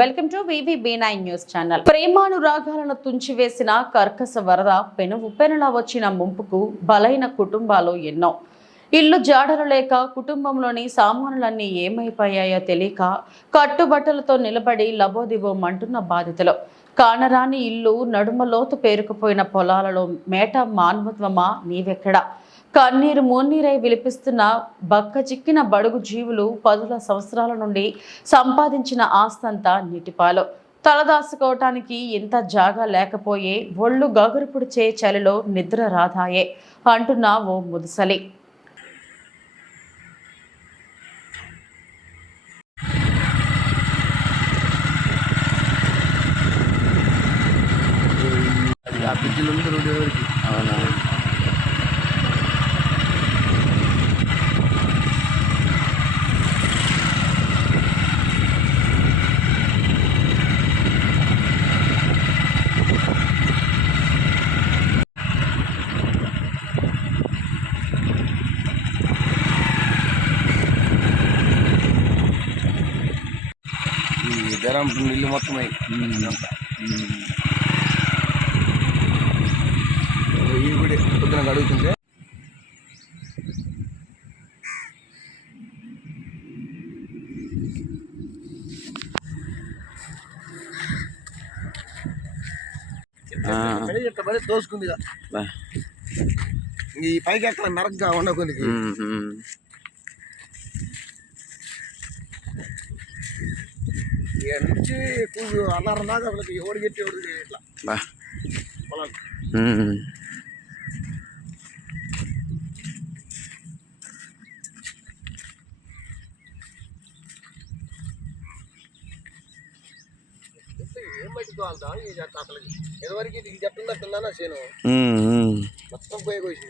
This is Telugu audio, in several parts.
Welcome to VVB9 news channel. ప్రేమానురాగాలను తుంచివేసిన కర్కస వరద పెనులా వచ్చిన ముంపుకు బలైన కుటుంబాలు ఎన్నో. ఇల్లు జాడలు లేక కుటుంబంలోని సామానులన్నీ ఏమైపోయాయో తెలియక కట్టుబట్టలతో నిలబడి లబోదిబోమంటున్న బాధితులు. కానరాని ఇల్లు, నడుమ లోతు పేరుకుపోయిన పొలాలలో మేట మానవత్వమా నీవెక్కడా? కన్నీరు మున్నీరై విలిపిస్తున్న బక్క చిక్కిన బడుగు జీవులు పదుల సంవత్సరాల నుండి సంపాదించిన ఆస్తంతా నీటిపాలు. తలదాసుకోవటానికి ఎంత జాగా లేకపోయే, ఒళ్ళు గగురుపుడిచే చలిలో నిద్ర రాధాయే అంటున్న ఓ ముదుసలి. ఇల్లు మొత్తం ఈ గుడి పొద్దున అడుగుతుంటే దోసుకుంది ఈ పైకి ఎక్కడ మెరగ్గా ఉండకుంది. నుంచి అన్నారం దాకా అసలు ఎవడు గట్టి ఎవడు ఇట్లా ఏం బయటకు వెళ్తా ఈ చెత్త అసలు ఎదువరకు ఇది చెట్టు ఉందా చేను మొత్తం పోయి కోసి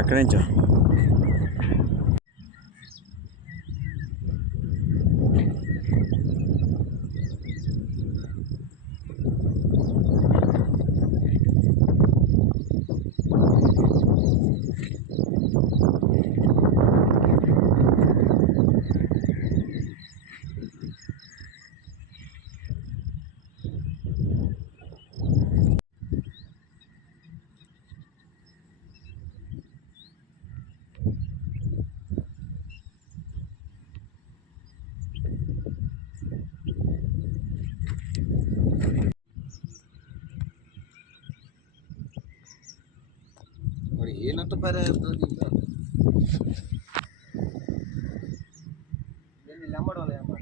అక్కడి నుంచో ఏ నష్టపరి అమ్మడం లేదన్నమాట.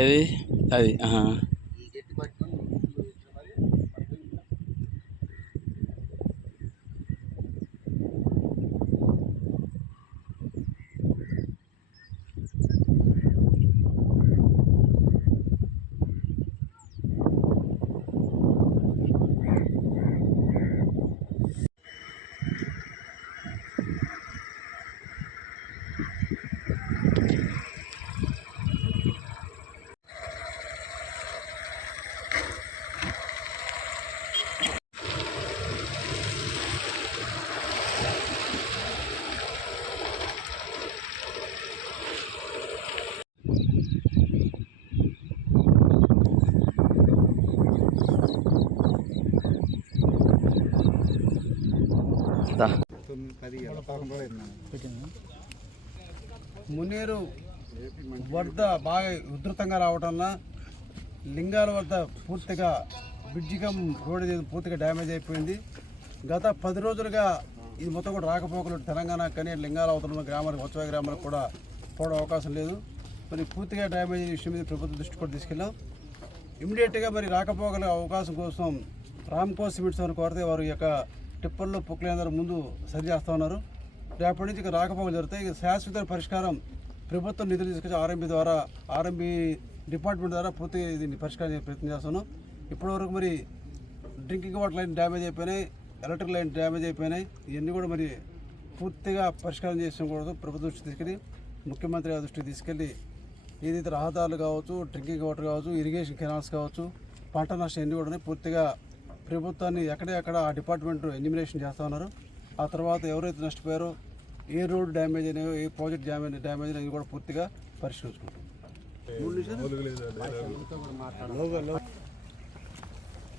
ఏవి అది మున్నేరు వరద బాగా ఉధృతంగా రావడంలో లింగాల వద్ద పూర్తిగా బ్రిడ్జికం రోడ్ పూర్తిగా డ్యామేజ్ అయిపోయింది. గత 10 రోజులుగా ఇది మొత్తం కూడా రాకపోకలు తెలంగాణ కానీ లింగాల అవతల ఉన్న గ్రామాలకు ఉత్సవ గ్రామాలకు కూడా పోవడం అవకాశం లేదు. మరి పూర్తిగా డ్యామేజ్ విషయం మీద ప్రభుత్వం దృష్టి కూడా తీసుకెళ్ళాం. ఇమీడియట్గా మరి రాకపోకల అవకాశం కోసం రామ్కో సిమెంట్స్ అని కోరితే వారు ఈ యొక్క టిప్పర్లు పొక్కులందరూ ముందు సరి చేస్తూ ఉన్నారు. రేపటి నుంచి ఇక రాకపోకలు జరుగుతాయి. ఇక శాశ్వత పరిష్కారం ప్రభుత్వం నిధులు తీసుకొచ్చి ఆర్ఎంబీ డిపార్ట్మెంట్ ద్వారా పూర్తిగా దీన్ని పరిష్కారం చేసే ప్రయత్నం చేస్తున్నాం. ఇప్పటివరకు మరి డ్రింకింగ్ వాటర్ లైన్ డ్యామేజ్ అయిపోయినాయి, ఎలక్ట్రిక్ లైన్ డ్యామేజ్ అయిపోయినాయి. ఇవన్నీ కూడా మరి పూర్తిగా పరిష్కారం చేసిన కూడా ప్రభుత్వ దృష్టి తీసుకెళ్ళి ముఖ్యమంత్రి దృష్టికి తీసుకెళ్ళి ఏదైతే రహదారులు కావచ్చు, డ్రింకింగ్ వాటర్ కావచ్చు, ఇరిగేషన్ కెనాల్స్ కావచ్చు, పంట నష్టం ఎన్ని కూడా పూర్తిగా ప్రభుత్వాన్ని ఎక్కడెక్కడ ఆ డిపార్ట్మెంట్ ఎన్యూమినేషన్ చేస్తూ ఉన్నారు. ఆ తర్వాత ఎవరైతే నష్టపోయారో, ఏ రోడ్ డ్యామేజ్ అయినాయో, ఏ ప్రాజెక్ట్ డ్యామేజ్ అయినా కూడా పూర్తిగా పరిష్కరించుకుంటాం.